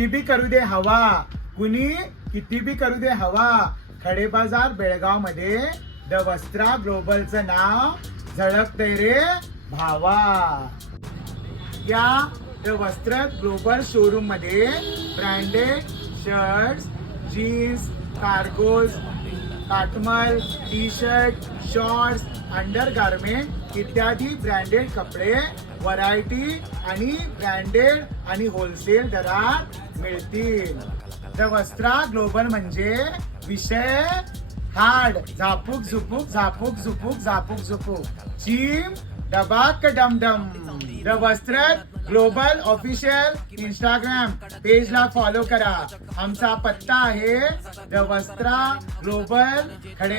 किती बी करू दे हवा, कुणी किती बी करू दे हवा, खडे बाजार बेळगाव मध्ये द वस्त्रा ग्लोबलचं नाव झळकतंय रे भावा. या द वस्त्र ग्लोबल शोरूम मध्ये ब्रँडेड शर्ट्स, जीन्स, कार्गोज, काटमल, T shirt, shorts, under garment इत्यादी ब्रँडेड कपडे व्हरायटी आणि ब्रँडेड आणि होलसेल दरात मिळतील. द वस्त्रा ग्लोबल म्हणजे विषय हाड, झापूक झुपूक झापूक झुपूक झापूक झुपूक, चिम डबाक डमडम. The Vastra global official Instagram पेजला फॉलो करा. आमचा पत्ता आहे द वस्त्रा ग्लोबल, खडे